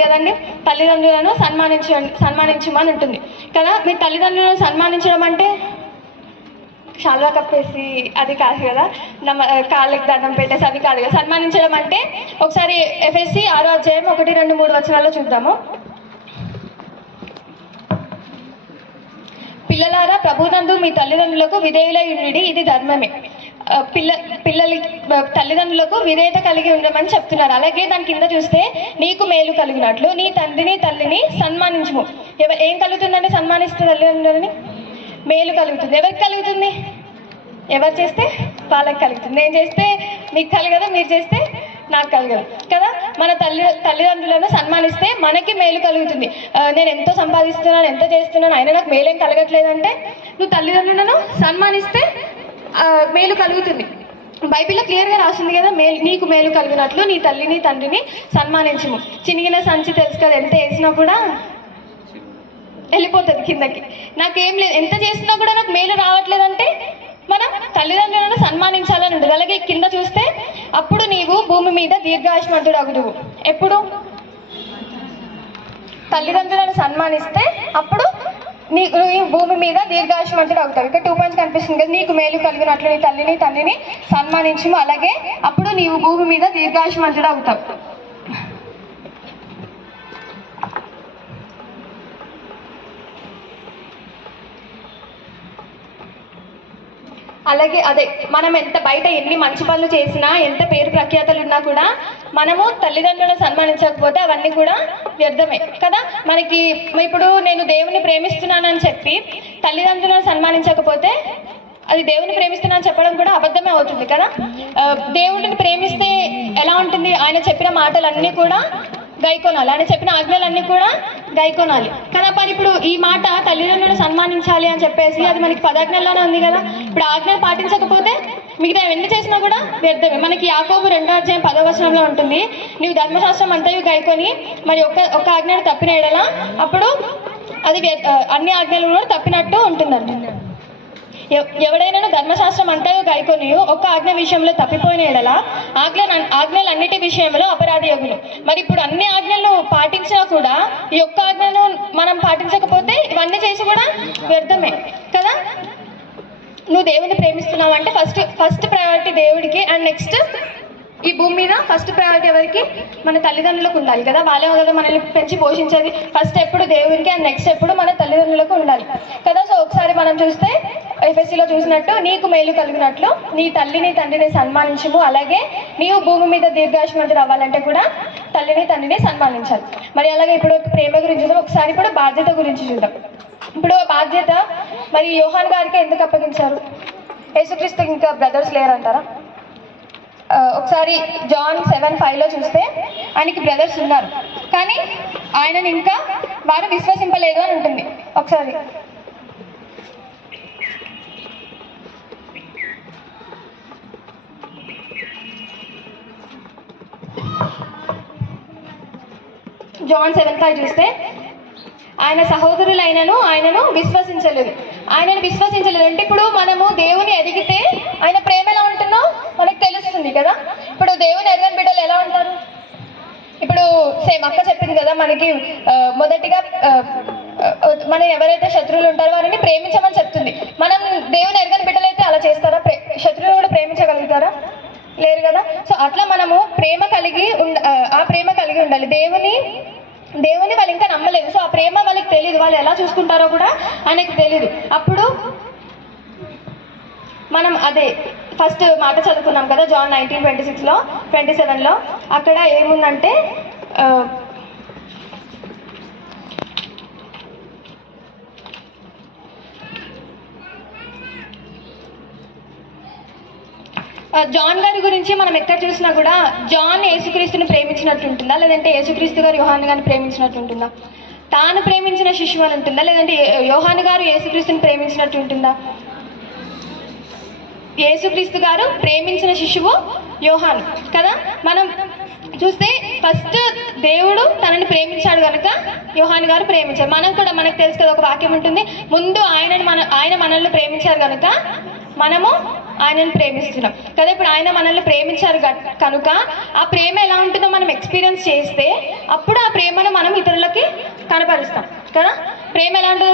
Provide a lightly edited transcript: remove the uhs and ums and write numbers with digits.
కదండి, తల్లిదండ్రులను సన్మానించమని ఉంటుంది కదా. మీ తల్లిదండ్రులను సన్మానించడం అంటే శాల్వా కప్పేసి అది కాదు కదా, కాళ్ళకి దండం పెట్టేసి అది కాదు కదా. సన్మానించడం అంటే ఒకసారి ఎఫ్ఎస్సి 6వ అధ్యాయం 1, 2, 3 వచనాల్లో చూద్దాము. పిల్లలారా, ప్రభునందు మీ తల్లిదండ్రులకు విధేయులై ఉండుడి, ఇది ధర్మమే. పిల్లలకి తల్లిదండ్రులకు విధేయత కలిగి ఉండమని చెప్తున్నారు. అలాగే దాని కింద చూస్తే, నీకు మేలు కలిగినట్లు నీ తండ్రిని తల్లిని సన్మానించుము. ఏం కలుగుతుందంటే, సన్మానిస్తే తల్లిదండ్రులని మేలు కలుగుతుంది. ఎవరికి కలుగుతుంది? ఎవరు చేస్తే వాళ్ళకి కలుగుతుంది. నేను చేస్తే మీకు కలగదు, మీరు చేస్తే నాకు కలగదు కదా. మన తల్లిదండ్రులను సన్మానిస్తే మనకి మేలు కలుగుతుంది. నేను ఎంతో సంపాదిస్తున్నాను, ఎంత చేస్తున్నాను, అయినా నాకు మేలేం కలగట్లేదంటే, నువ్వు తల్లిదండ్రులను సన్మానిస్తే మేలు కలుగుతుంది. బైబిల్లో క్లియర్గా రాసింది కదా, నీకు మేలు కలిగినట్లు నీ తల్లిని తండ్రిని సన్మానించుము. చినిగిన సంచి తెలుసు కదా, ఎంత వేసినా కూడా వెళ్ళిపోతుంది కిందకి. నాకేం లేదు, ఎంత చేసినా కూడా నాకు మేలు రావట్లేదంటే మనం తల్లిదండ్రులను సన్మానించాలని ఉంటుంది. అలాగే కింద చూస్తే, అప్పుడు నీవు భూమి మీద దీర్ఘాయుష్మంతుడు అగుదువు. ఎప్పుడు తల్లిదండ్రులను సన్మానిస్తే అప్పుడు నీకు భూమి మీద దీర్ఘాయుష్మంతుడు అవుతావు. ఇక్కడ 2 పాయింట్స్ కనిపిస్తుంది కదా, నీకు మేలు కలిగినట్లు నీ తల్లిని తండ్రిని సన్మానించుము, అలాగే అప్పుడు నీవు భూమి మీద దీర్ఘాయుష్మంతుడు అవుతావు. అలాగే అదే, మనం ఎంత బయట ఎన్ని మంచి పనులు చేసినా, ఎంత పేరు ప్రఖ్యాతలు ఉన్నా కూడా మనము తల్లిదండ్రులను సన్మానించకపోతే అవన్నీ కూడా వ్యర్థమే కదా. మనకి ఇప్పుడు నేను దేవుని ప్రేమిస్తున్నానని చెప్పి తల్లిదండ్రులను సన్మానించకపోతే అది దేవుని ప్రేమిస్తున్నానని చెప్పడం కూడా అబద్ధమే అవుతుంది కదా. దేవుడిని ప్రేమిస్తే ఎలా ఉంటుంది? ఆయన చెప్పిన మాటలన్నీ కూడా గైకొనాలి, ఆయన చెప్పిన ఆజ్ఞలన్నీ కూడా గైకొనాలి కదా. మరి ఇప్పుడు ఈ మాట తల్లిదండ్రులను సన్మానించాలి అని చెప్పేసి అది మనకి 10 ఆజ్ఞల్లోనే ఉంది కదా. ఇప్పుడు ఆజ్ఞలు పాటించకపోతే మిగతా ఎన్ని చేసినా కూడా వ్యర్థమే. మనకి యాకోబు 2వ అధ్యాయం 10వ వచనంలో ఉంటుంది, నీవు ధర్మశాస్త్రం అంతయు గైకొని మరి ఒక్క ఆజ్ఞను తప్పిన ఎడల అప్పుడు అది అన్ని ఆజ్ఞలు కూడా తప్పినట్టు ఉంటుందండి. ఎవడైనా ధర్మశాస్త్రం అంతయు గైకొని ఒక్క ఆజ్ఞ విషయంలో తప్పిపోయిన ఎడల ఆజ్ఞలన్నిటి విషయంలో అపరాధి యగును. మరి ఇప్పుడు అన్ని ఆజ్ఞలు పాటించినా కూడా ఈ ఒక్క ఆజ్ఞను మనం పాటించకపోతే ఇవన్నీ చేసి కూడా వ్యర్థమే కదా. నువ్వు దేవుని ప్రేమిస్తున్నావు అంటే ఫస్ట్ ప్రయారిటీ దేవుడికి, అండ్ నెక్స్ట్ ఈ భూమి మీద ఫస్ట్ ప్రయారిటీ ఎవరికి? మన తల్లిదండ్రులకు ఉండాలి కదా. వాళ్ళే కదా మనల్ని పెంచి పోషించేది. ఫస్ట్ ఎప్పుడు దేవునికి, అండ్ నెక్స్ట్ ఎప్పుడు మన తల్లిదండ్రులకు ఉండాలి కదా. సో ఒకసారి మనం చూస్తే ఎఫ్ఎస్సిలో చూసినట్టు, నీకు మేలు కలిగినట్లు నీ తల్లిని తండ్రిని సన్మానించుము, అలాగే నీవు భూమి మీద దీర్ఘాయుష్మంతుడు అవ్వాలంటే కూడా తల్లిని తండ్రిని సన్మానించాలి. మరి అలాగే ఇప్పుడు ప్రేమ గురించి చూద్దాం. ఒకసారి ఇప్పుడు బాధ్యత గురించి చూద్దాం. ఇప్పుడు బాధ్యత మరి యోహాన్ గారికి ఎందుకు అప్పగించారు? యేసుక్రీస్తుకి ఇంకా బ్రదర్స్ లేరంటారా? ఒకసారి జాన్ 7:5లో చూస్తే, ఆయనకి బ్రదర్స్ ఉన్నారు కానీ ఆయనని ఇంకా వారు విశ్వసింపలేదు అని ఉంటుంది. ఒకసారి జాన్ 7:5 చూస్తే, ఆయన సహోదరులైనను ఆయనను విశ్వసించలేదు అంటే ఇప్పుడు మనము దేవుని ఎదిగితే ఆయన ప్రేమ ఎలా ఉంటుందో మనకు తెలుస్తుంది కదా. ఇప్పుడు దేవుని ఎరగని బిడ్డలు ఎలా ఉంటారు? ఇప్పుడు సేమ్ అక్క చెప్పింది కదా, మనకి మొదటిగా మనం ఎవరైతే శత్రువులు ఉంటారో వారిని ప్రేమించమని చెప్తుంది. మనం దేవుని ఎరగని బిడ్డలు అయితే అలా చేస్తారా? శత్రువులు కూడా ప్రేమించగలుగుతారా? లేరు కదా. సో అట్లా మనము ప్రేమ కలిగి ఉండాలి. దేవుని వాళ్ళు ఇంకా నమ్మలేదు. సో ఆ ప్రేమ వాళ్ళకి తెలియదు, వాళ్ళు ఎలా చూసుకుంటారో కూడా ఆయనకి తెలియదు. అప్పుడు మనం అదే ఫస్ట్ మాట చదువుకున్నాం కదా, జాన్ 19:26లో 27లో. అక్కడ ఏముందంటే, జాన్ గారి గురించి మనం ఎక్కడ చూసినా కూడా జాన్ యేసుక్రీస్తుని ప్రేమించినట్టు ఉంటుందా, లేదంటే యేసుక్రీస్తు గారు యోహాను గారిని ప్రేమించినట్టు ఉంటుందా? తాను ప్రేమించిన శిశువు అని ఉంటుందా, లేదంటే యోహాను గారు యేసుక్రీస్తుని ప్రేమించినట్టు ఉంటుందా? యేసుక్రీస్తు గారు ప్రేమించిన శిశువు యోహాను కదా. మనం చూస్తే ఫస్ట్ దేవుడు తనని ప్రేమించాడు కనుక యోహాను గారు ప్రేమించారు. మనం కూడా, మనకు తెలుసు కదా, ఒక వాక్యం ఉంటుంది, ముందు ఆయన మనల్ని ప్రేమించారు కనుక మనము ఆయనను ప్రేమిస్తున్నాం కదా. ఇప్పుడు ఆయన మనల్ని ప్రేమించారు కనుక ఆ ప్రేమ ఎలా ఉంటుందో మనం ఎక్స్పీరియన్స్ చేస్తే అప్పుడు ఆ ప్రేమను కదా. ప్రేమ ఎలాంటిదో